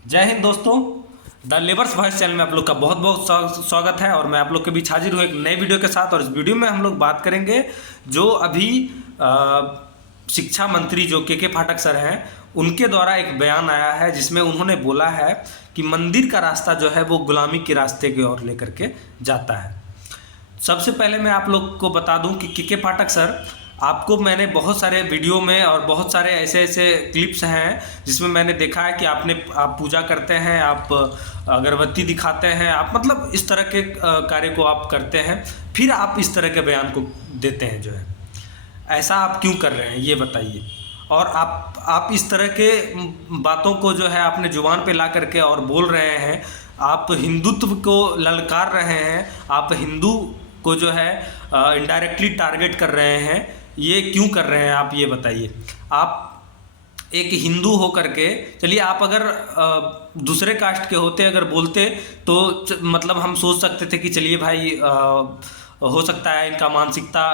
जय हिंद दोस्तों। The labours voice channel में आप लोग का बहुत बहुत स्वागत है और मैं आप लोग के बीच हाजिर हूँ एक नए वीडियो के साथ। और इस वीडियो में हम लोग बात करेंगे जो अभी शिक्षा मंत्री जो के पाठक सर हैं उनके द्वारा एक बयान आया है जिसमें उन्होंने बोला है कि मंदिर का रास्ता जो है वो गुलामी के रास्ते की ओर लेकर के जाता है। सबसे पहले मैं आप लोग को बता दूं कि के पाठक सर, आपको मैंने बहुत सारे वीडियो में और बहुत सारे ऐसे ऐसे क्लिप्स हैं जिसमें मैंने देखा है कि आप पूजा करते हैं, आप अगरबत्ती दिखाते हैं, आप मतलब इस तरह के कार्य को आप करते हैं, फिर आप इस तरह के बयान को देते हैं। जो है ऐसा आप क्यों कर रहे हैं ये बताइए। और आप इस तरह के बातों को जो है आपने जुबान पे ला करके और बोल रहे हैं, आप हिंदुत्व को ललकार रहे हैं, आप हिंदू को जो है इनडायरेक्टली टारगेट कर रहे हैं। ये क्यों कर रहे हैं आप ये बताइए। आप एक हिंदू हो करके, चलिए आप अगर दूसरे कास्ट के होते अगर बोलते तो मतलब हम सोच सकते थे कि चलिए भाई हो सकता है इनका मानसिकता,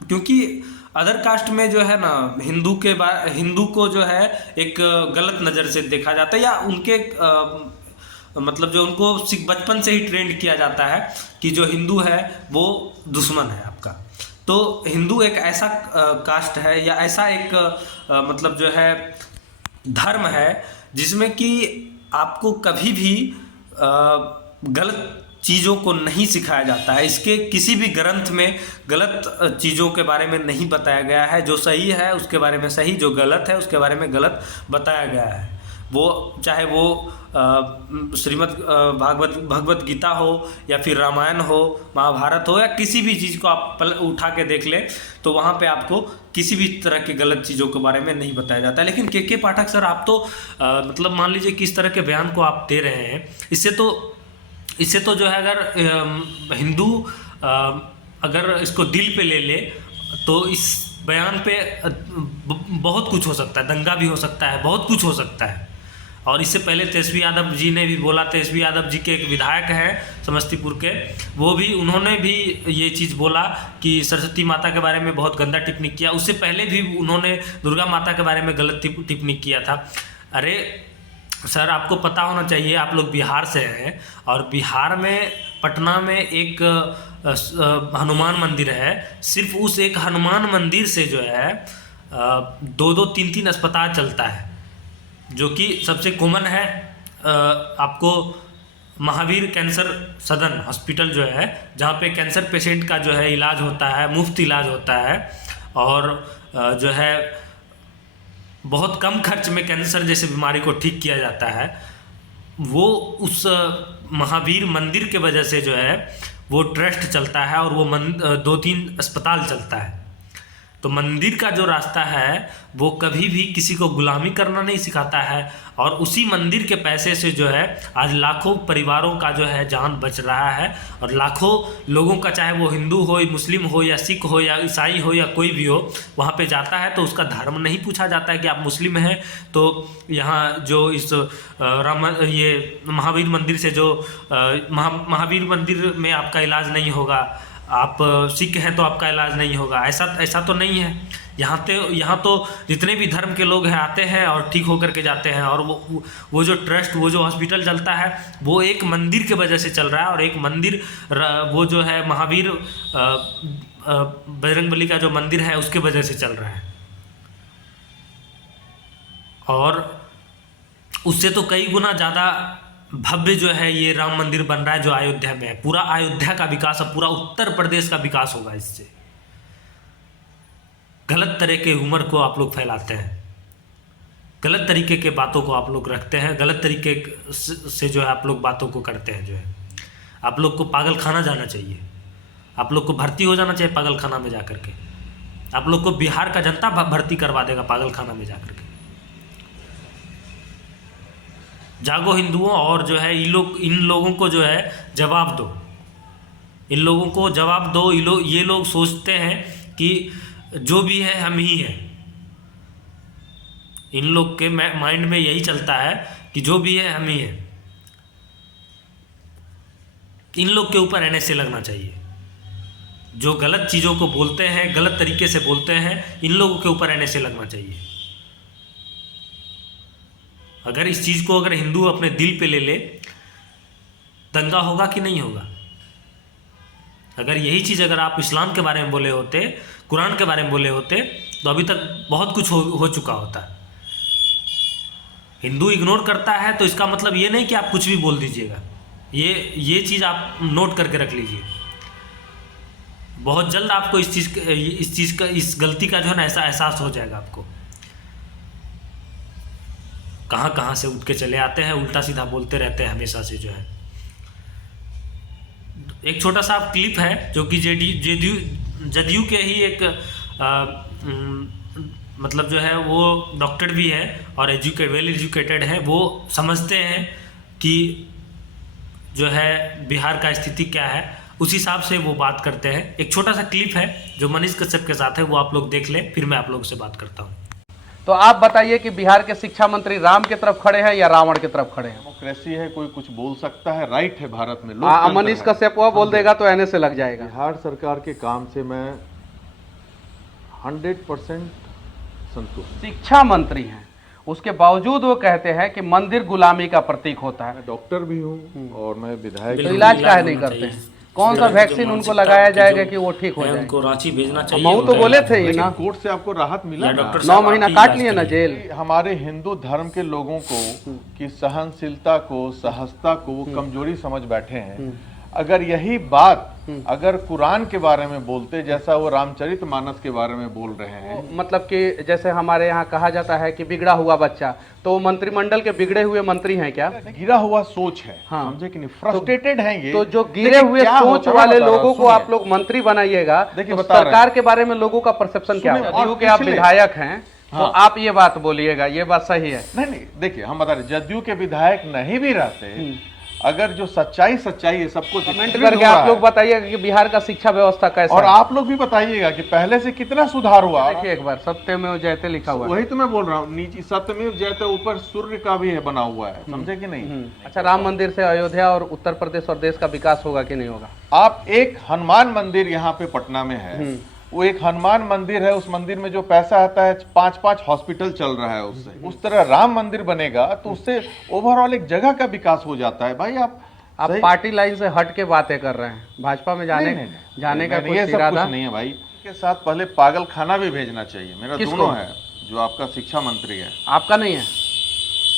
क्योंकि अदर कास्ट में जो है ना हिंदू को जो है एक गलत नज़र से देखा जाता है, या उनके मतलब जो उनको बचपन से ही ट्रेंड किया जाता है कि जो हिंदू है वो दुश्मन है आपका। तो हिंदू एक ऐसा कास्ट है या ऐसा एक मतलब जो है धर्म है जिसमें कि आपको कभी भी गलत चीज़ों को नहीं सिखाया जाता है। इसके किसी भी ग्रंथ में गलत चीज़ों के बारे में नहीं बताया गया है। जो सही है उसके बारे में सही, जो गलत है उसके बारे में गलत बताया गया है। वो चाहे वो श्रीमद् भगवत गीता हो या फिर रामायण हो, महाभारत हो, या किसी भी चीज़ को आप उठा के देख लें तो वहाँ पे आपको किसी भी तरह की गलत चीज़ों के बारे में नहीं बताया जाता है। लेकिन के पाठक सर, आप तो मतलब मान लीजिए कि इस तरह के बयान को आप दे रहे हैं, इससे तो जो है अगर हिंदू अगर इसको दिल पे ले ले तो इस बयान पे बहुत कुछ हो सकता है, दंगा भी हो सकता है, बहुत कुछ हो सकता है। और इससे पहले तेजस्वी यादव जी ने भी बोला, तेजस्वी यादव जी के एक विधायक हैं समस्तीपुर के, उन्होंने भी ये चीज़ बोला कि सरस्वती माता के बारे में बहुत गंदा टिप्पणी किया। उससे पहले भी उन्होंने दुर्गा माता के बारे में गलत टिप्पणी किया था। अरे सर, आपको पता होना चाहिए, आप लोग बिहार से हैं और बिहार में पटना में एक हनुमान मंदिर है। सिर्फ उस एक हनुमान मंदिर से जो है 2-2, 3-3 अस्पताल चलता है, जो कि सबसे कॉमन है। आपको महावीर कैंसर सदन हॉस्पिटल जो है, जहाँ पे कैंसर पेशेंट का जो है इलाज होता है, मुफ्त इलाज होता है, और जो है बहुत कम खर्च में कैंसर जैसे बीमारी को ठीक किया जाता है। वो उस महावीर मंदिर के वजह से जो है वो ट्रस्ट चलता है और वो 2-3 अस्पताल चलता है। तो मंदिर का जो रास्ता है वो कभी भी किसी को गुलामी करना नहीं सिखाता है, और उसी मंदिर के पैसे से जो है आज लाखों परिवारों का जो है जान बच रहा है, और लाखों लोगों का, चाहे वो हिंदू हो, मुस्लिम हो, या सिख हो, या ईसाई हो, या कोई भी हो, वहाँ पे जाता है तो उसका धर्म नहीं पूछा जाता है कि आप मुस्लिम हैं तो यहाँ जो इस ये महावीर मंदिर से जो महावीर मंदिर में आपका इलाज नहीं होगा, आप सिख हैं तो आपका इलाज नहीं होगा। ऐसा तो नहीं है। यहाँ तो जितने भी धर्म के लोग हैं आते हैं और ठीक होकर के जाते हैं। और वो जो ट्रस्ट, वो जो हॉस्पिटल चलता है वो एक मंदिर के वजह से चल रहा है, और एक मंदिर वो जो है महावीर बजरंगबली का जो मंदिर है उसके वजह से चल रहा है। और उससे तो कई गुना ज़्यादा भव्य जो है ये राम मंदिर बन रहा है जो अयोध्या में है। पूरा अयोध्या का विकास, अब पूरा उत्तर प्रदेश का विकास होगा इससे। गलत तरह के ह्यूमर को आप लोग फैलाते हैं, गलत तरीके के बातों को आप लोग रखते हैं, गलत तरीके से जो है आप लोग बातों को करते हैं। जो है आप लोग को पागल खाना जाना चाहिए, आप लोग को भर्ती हो जाना चाहिए पागल खाना में जाकर के। आप लोग को बिहार का जनता भर्ती करवा देगा पागल खाना में जाकर के। जागो हिंदुओं, और जो है इन लोगों को जो है जवाब दो, इन लोगों को जवाब दो। ये लोग सोचते हैं कि जो भी है हम ही हैं। इन लोग के माइंड में यही चलता है कि जो भी है हम ही हैं। इन लोग के ऊपर NSA लगना चाहिए। जो गलत चीज़ों को बोलते हैं, गलत तरीके से बोलते हैं, इन लोगों के ऊपर NSA लगना चाहिए। अगर इस चीज़ को अगर हिंदू अपने दिल पे ले ले, दंगा होगा कि नहीं होगा? अगर यही चीज़ अगर आप इस्लाम के बारे में बोले होते, कुरान के बारे में बोले होते, तो अभी तक बहुत कुछ हो चुका होता। हिंदू इग्नोर करता है तो इसका मतलब ये नहीं कि आप कुछ भी बोल दीजिएगा। ये चीज़ आप नोट करके रख लीजिए। बहुत जल्द आपको इस गलती का जो है ना ऐसा एहसास हो जाएगा। आपको कहाँ से उठ के चले आते हैं, उल्टा सीधा बोलते रहते हैं हमेशा से जो है। एक छोटा सा क्लिप है जो कि जदयू के ही एक मतलब जो है वो डॉक्टर भी है और वेल एजुकेटेड है, वो समझते हैं कि जो है बिहार का स्थिति क्या है, उस हिसाब से वो बात करते हैं। एक छोटा सा क्लिप है जो मनीष कश्यप के साथ है, वो आप लोग देख लें, फिर मैं आप लोगों से बात करता हूँ। तो आप बताइए कि बिहार के शिक्षा मंत्री राम की तरफ खड़े हैं या रावण की तरफ खड़े हैं? डेमोक्रेसी है, कोई कुछ बोल सकता है, राइट है भारत में। मनीष कश्यप वो बोल देगा तो एनए से लग जाएगा। बिहार सरकार के काम से मैं 100% संतुष्ट। शिक्षा मंत्री हैं, उसके बावजूद वो कहते हैं कि मंदिर गुलामी का प्रतीक होता है। मैं डॉक्टर भी हूँ और मैं विधायक। तो इलाज काहे नहीं करते हैं? कौन सा वैक्सीन उनको लगाया जाएगा कि वो ठीक हो जाए? उनको रांची भेजना चाहिए। मऊ तो बोले थे ना, कोर्ट से आपको राहत मिला, डॉक्टर 9 महीना काट लिए ना जेल। हमारे हिंदू धर्म के लोगों को की सहनशीलता को, सहजता को वो कमजोरी समझ बैठे हैं। अगर यही बात अगर कुरान के बारे में बोलते, जैसा वो रामचरितमानस के बारे में बोल रहे हैं, मतलब कि जैसे हमारे यहाँ कहा जाता है कि बिगड़ा हुआ बच्चा, तो वो मंत्रिमंडल के बिगड़े हुए मंत्री हैं क्या? गिरा हुआ सोच है, हाँ। समझे कि नहीं, फ्रस्ट्रेटेड हैं ये। तो जो गिरे हुए सोच वाले लोगों को आप लोग मंत्री बनाइएगा, देखिए तो बता रहे सरकार के बारे में लोगों का परसेप्शन क्या है? जदयू के आप विधायक हैं, तो आप ये बात बोलिएगा, ये बात सही है? नहीं, देखिए हम बता रहे, जदयू के विधायक नहीं भी रहते, अगर जो सच्चाई है सबको कमेंट करके आप लोग बताइएगा कि बिहार का शिक्षा व्यवस्था कैसा और है। आप लोग भी बताइएगा कि पहले से कितना सुधार हुआ। देखिए एक बार सत्यमेव जयते लिखा हुआ है। वही तो मैं बोल रहा हूँ, नीचे सत्यमेव जयते, ऊपर सूर्य का भी है बना हुआ है, समझे कि नहीं। अच्छा, राम मंदिर से अयोध्या और उत्तर प्रदेश और देश का विकास होगा कि नहीं होगा? आप एक हनुमान मंदिर यहाँ पे पटना में है, वो एक हनुमान मंदिर है, उस मंदिर में जो पैसा आता है 5-5 हॉस्पिटल चल रहा है उससे। उस तरह राम मंदिर बनेगा तो उससे ओवरऑल एक जगह का विकास हो जाता है। भाई आप पार्टी लाइन से हट के बातें कर रहे हैं, भाजपा में जाने का कोई इरादा नहीं है भाई। के साथ पहले पागल खाना भी भेजना चाहिए। मेरा दोनों है, जो आपका शिक्षा मंत्री है। आपका नहीं है?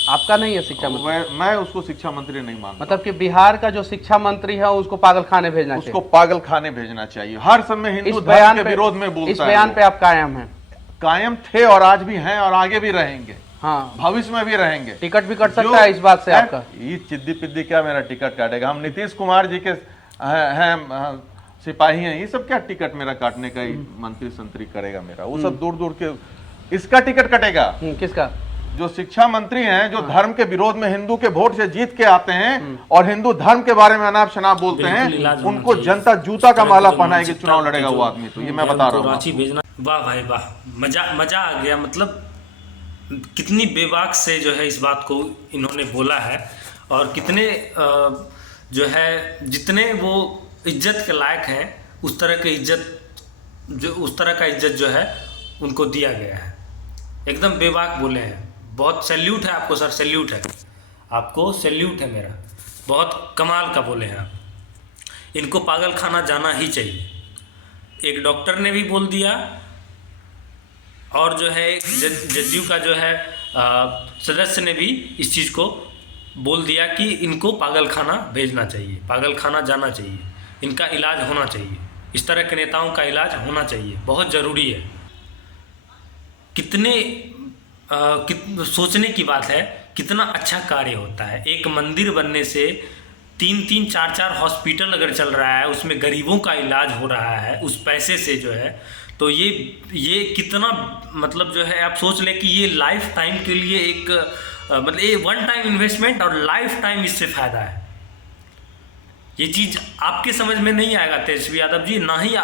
आपका नहीं है शिक्षा मंत्री? मैं उसको शिक्षा मंत्री नहीं मानता। मतलब कि बिहार का जो शिक्षा मंत्री है उसको पागल खाने भेजना चाहिए? उसको पागल खाने भेजना चाहिए। हर समय हिंदू धर्म के विरोध में बोलता है। इस बयान पे आप कायम हैं? कायम थे और आज भी हैं और आगे भी रहेंगे। हाँ, भविष्य में भी रहेंगे। टिकट भी कट सकता है इस बात से आपका? ये चिद्दी पिद्दी क्या मेरा टिकट काटेगा? हम नीतीश कुमार जी के हैं सिपाही हैं, ये सब क्या टिकट मेरा काटने का ही मंत्री संतरी करेगा मेरा? वो सब दूर दूर के, इसका टिकट कटेगा। किसका? जो शिक्षा मंत्री हैं, जो धर्म के विरोध में हिंदू के वोट से जीत के आते हैं और हिंदू धर्म के बारे में अनाप शनाप बोलते हैं, उनको जनता जूता का माला पहनाएगी। चुनाव लड़ेगा वो आदमी, तो ये मैं बता रहा हूँ। वाह भाई वाह, मजा आ गया। मतलब कितनी बेबाक से जो है इस बात को इन्होंने बोला है, और कितने जो है जितने वो इज्जत के लायक हैं उस तरह का इज्जत जो है उनको दिया गया है। एकदम बेबाक बोले हैं। बहुत सैल्यूट है आपको सर, सैल्यूट है आपको, सैल्यूट है मेरा। बहुत कमाल का बोले हैं आप। इनको पागल खाना जाना ही चाहिए। एक डॉक्टर ने भी बोल दिया और जो है जदयू का जो है सदस्य ने भी इस चीज़ को बोल दिया कि इनको पागल खाना भेजना चाहिए, पागल खाना जाना चाहिए, इनका इलाज होना चाहिए। इस तरह के नेताओं का इलाज होना चाहिए, बहुत ज़रूरी है। कितने सोचने की बात है, कितना अच्छा कार्य होता है। एक मंदिर बनने से 3-3, 4-4 हॉस्पिटल अगर चल रहा है, उसमें गरीबों का इलाज हो रहा है उस पैसे से जो है, तो ये कितना मतलब जो है आप सोच लें कि ये लाइफ टाइम के लिए एक मतलब ये वन टाइम इन्वेस्टमेंट और लाइफ टाइम इससे फ़ायदा है। ये चीज़ आपके समझ में नहीं आएगा तेजस्वी यादव जी, ना ही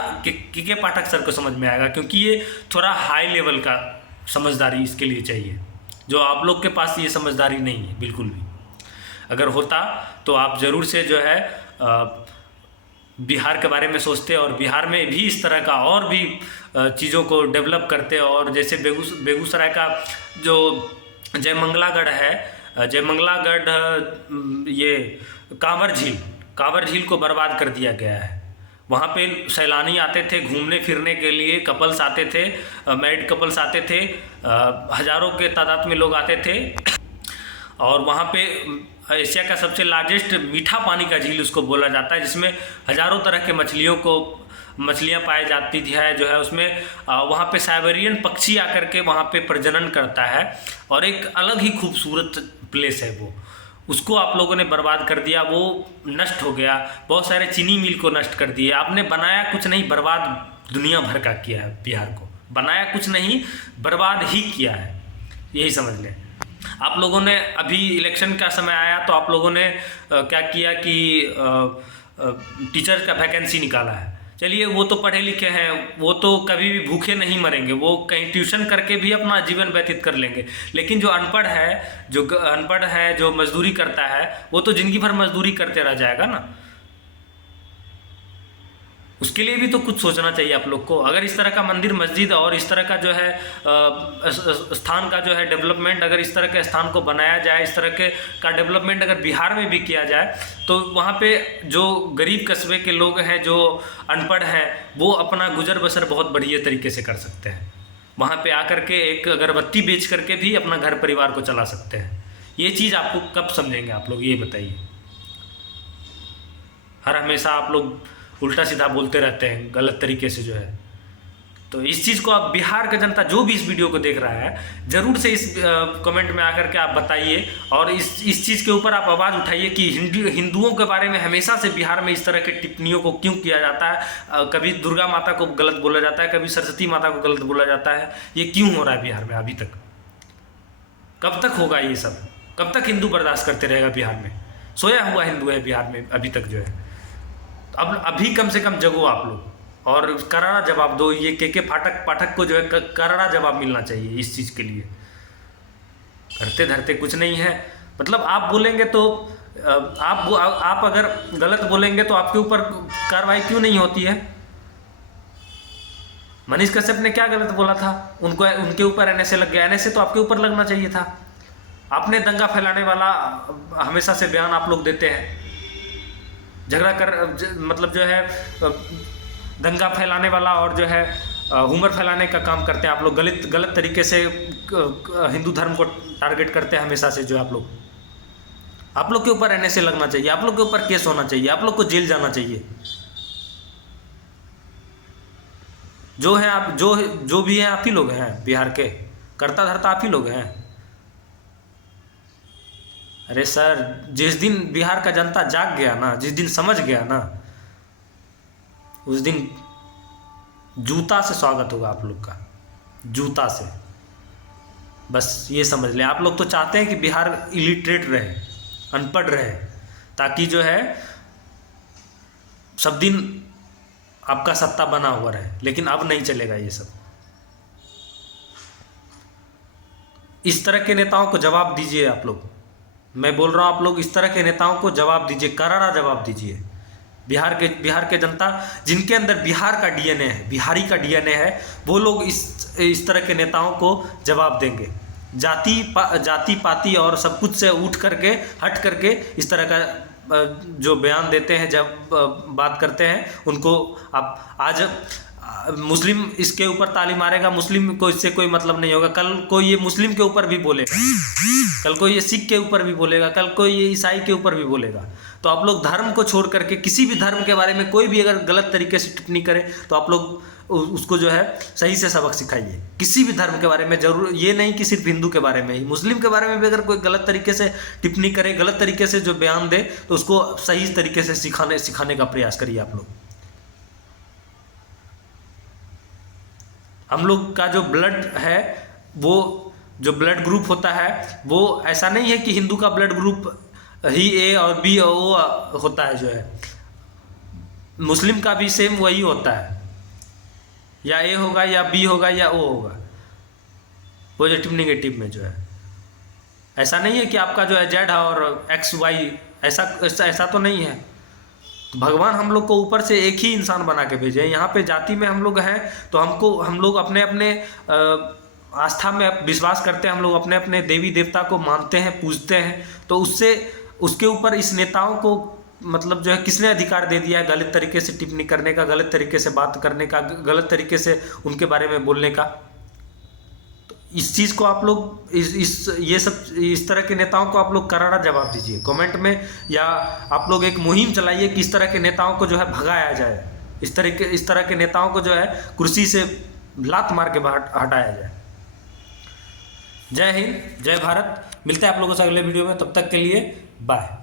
के पाठक सर को समझ में आएगा, क्योंकि ये थोड़ा हाई लेवल का समझदारी इसके लिए चाहिए, जो आप लोग के पास ये समझदारी नहीं है बिल्कुल भी। अगर होता तो आप ज़रूर से जो है बिहार के बारे में सोचते और बिहार में भी इस तरह का और भी चीज़ों को डेवलप करते। और जैसे बेगूसराय का जो जयमंगलागढ़ है, जयमंगलागढ़, ये कांवर झील को बर्बाद कर दिया गया है। वहाँ पे सैलानी आते थे घूमने फिरने के लिए, कपल्स आते थे, मैरिड कपल्स आते थे, हज़ारों के तादाद में लोग आते थे। और वहाँ पे एशिया का सबसे लार्जेस्ट मीठा पानी का झील उसको बोला जाता है, जिसमें हज़ारों तरह के मछलियाँ पाई जाती है जो है उसमें। वहाँ पे साइबेरियन पक्षी आकर के वहाँ पे प्रजनन करता है और एक अलग ही खूबसूरत प्लेस है वो। उसको आप लोगों ने बर्बाद कर दिया, वो नष्ट हो गया। बहुत सारे चीनी मिल को नष्ट कर दिए आपने। बनाया कुछ नहीं, बर्बाद दुनिया भर का किया है बिहार को। बनाया कुछ नहीं, बर्बाद ही किया है, यही समझ लें। आप लोगों ने अभी इलेक्शन का समय आया तो आप लोगों ने क्या किया कि टीचर का वैकेंसी निकाला है। चलिए, वो तो पढ़े लिखे हैं, वो तो कभी भी भूखे नहीं मरेंगे, वो कहीं ट्यूशन करके भी अपना जीवन व्यतीत कर लेंगे। लेकिन जो अनपढ़ है, जो मजदूरी करता है, वो तो जिंदगी भर मजदूरी करते रह जाएगा ना। उसके लिए भी तो कुछ सोचना चाहिए आप लोग को। अगर इस तरह का मंदिर मस्जिद और इस तरह का जो है स्थान का जो है डेवलपमेंट, अगर इस तरह के स्थान को बनाया जाए, इस तरह का डेवलपमेंट अगर बिहार में भी किया जाए, तो वहाँ पे जो गरीब कस्बे के लोग हैं, जो अनपढ़ हैं, वो अपना गुजर बसर बहुत बढ़िया तरीके से कर सकते हैं। वहाँ पे आकर के एक अगरबत्ती बेच करके भी अपना घर परिवार को चला सकते हैं। ये चीज़ आपको कब समझेंगे आप लोग, ये बताइए। हर हमेशा आप लोग उल्टा सीधा बोलते रहते हैं गलत तरीके से जो है। तो इस चीज़ को आप बिहार का जनता जो भी इस वीडियो को देख रहा है, ज़रूर से इस कमेंट में आकर के आप बताइए और इस चीज़ के ऊपर आप आवाज़ उठाइए कि हिंदुओं के बारे में हमेशा से बिहार में इस तरह के टिप्पणियों को क्यों किया जाता है। कभी दुर्गा माता को गलत बोला जाता है, कभी सरस्वती माता को गलत बोला जाता है। ये क्यों हो रहा है बिहार में अभी तक? कब तक होगा ये सब? कब तक हिंदू बर्दाश्त करते रहेगा बिहार में? सोया हुआ हिंदू है बिहार में अभी तक जो है। अब अभी कम से कम जगो आप लोग और करारा जवाब दो। ये के पाठक को जो है करारा जवाब मिलना चाहिए इस चीज़ के लिए। करते धरते कुछ नहीं है। मतलब आप बोलेंगे तो आप अगर गलत बोलेंगे तो आपके ऊपर कार्रवाई क्यों नहीं होती है? मनीष कश्यप ने क्या गलत बोला था? उनके ऊपर NSA लग गया। NSA तो आपके ऊपर लगना चाहिए था। आपने दंगा फैलाने वाला हमेशा से बयान आप लोग देते हैं, मतलब जो है दंगा फैलाने वाला और जो है हुमर फैलाने का काम करते हैं आप लोग। गलत तरीके से हिंदू धर्म को टारगेट करते हैं हमेशा से जो आप लोग के ऊपर NSA लगना चाहिए, आप लोग के ऊपर केस होना चाहिए, आप लोग को जेल जाना चाहिए। जो है आप जो भी हैं आप ही लोग हैं बिहार के, करता धरता आप ही लोग हैं। अरे सर, जिस दिन बिहार का जनता जाग गया ना, जिस दिन समझ गया ना, उस दिन जूता से स्वागत होगा आप लोग का, जूता से। बस ये समझ लें। आप लोग तो चाहते हैं कि बिहार इलिटरेट रहे, अनपढ़ रहे, ताकि जो है सब दिन आपका सत्ता बना हुआ रहे। लेकिन अब नहीं चलेगा ये सब। इस तरह के नेताओं को जवाब दीजिए आप लोग। मैं बोल रहा हूँ, आप लोग इस तरह के नेताओं को जवाब दीजिए, करारा जवाब दीजिए। बिहार के जनता जिनके अंदर बिहार का DNA है, बिहारी का DNA है, वो लोग इस तरह के नेताओं को जवाब देंगे। जाति पाति और सब कुछ से हट करके इस तरह का जो बयान देते हैं, जब बात करते हैं, उनको आप आज मुस्लिम इसके ऊपर ताली मारेगा, मुस्लिम को इससे कोई मतलब नहीं होगा। कल कोई ये मुस्लिम के ऊपर भी बोलेगा, कल कोई ये सिख के ऊपर भी बोलेगा, कल कोई ये ईसाई के ऊपर भी बोलेगा। तो आप लोग धर्म को छोड़ करके किसी भी धर्म के बारे में कोई भी अगर गलत तरीके से टिप्पणी करे तो आप लोग उसको जो है सही से सबक सिखाइए। किसी भी धर्म के बारे में, जरूर ये नहीं कि सिर्फ हिंदू के बारे में ही, मुस्लिम के बारे में भी अगर कोई गलत तरीके से टिप्पणी करे, गलत तरीके से जो बयान दे, तो उसको सही तरीके से सिखाने का प्रयास करिए आप लोग। हम लोग का जो ब्लड है, वो जो ब्लड ग्रुप होता है, वो ऐसा नहीं है कि हिंदू का ब्लड ग्रुप ही A और B और O होता है जो है। मुस्लिम का भी सेम वही होता है, या A होगा या B होगा या O होगा, पॉजिटिव नेगेटिव में जो है। ऐसा नहीं है कि आपका जो है Z और XY, ऐसा तो नहीं है। तो भगवान हम लोग को ऊपर से एक ही इंसान बना के भेजे। यहाँ पे जाति में हम लोग हैं तो हम लोग अपने आस्था में विश्वास करते हैं, हम लोग अपने अपने देवी देवता को मानते हैं, पूजते हैं, तो उसके ऊपर इस नेताओं को मतलब जो है किसने अधिकार दे दिया है गलत तरीके से टिप्पणी करने का, गलत तरीके से बात करने का, गलत तरीके से उनके बारे में बोलने का। तो इस चीज़ को आप लोग इस तरह के नेताओं को आप लोग करारा जवाब दीजिए कमेंट में, या आप लोग एक मुहिम चलाइए कि इस तरह के नेताओं को जो है भगाया जाए, इस तरह के नेताओं को जो है कुर्सी से लात मार के हटाया जाए। जय हिंद, जय भारत। मिलते हैं आप लोगों से अगले वीडियो में, तब तक के लिए बाय।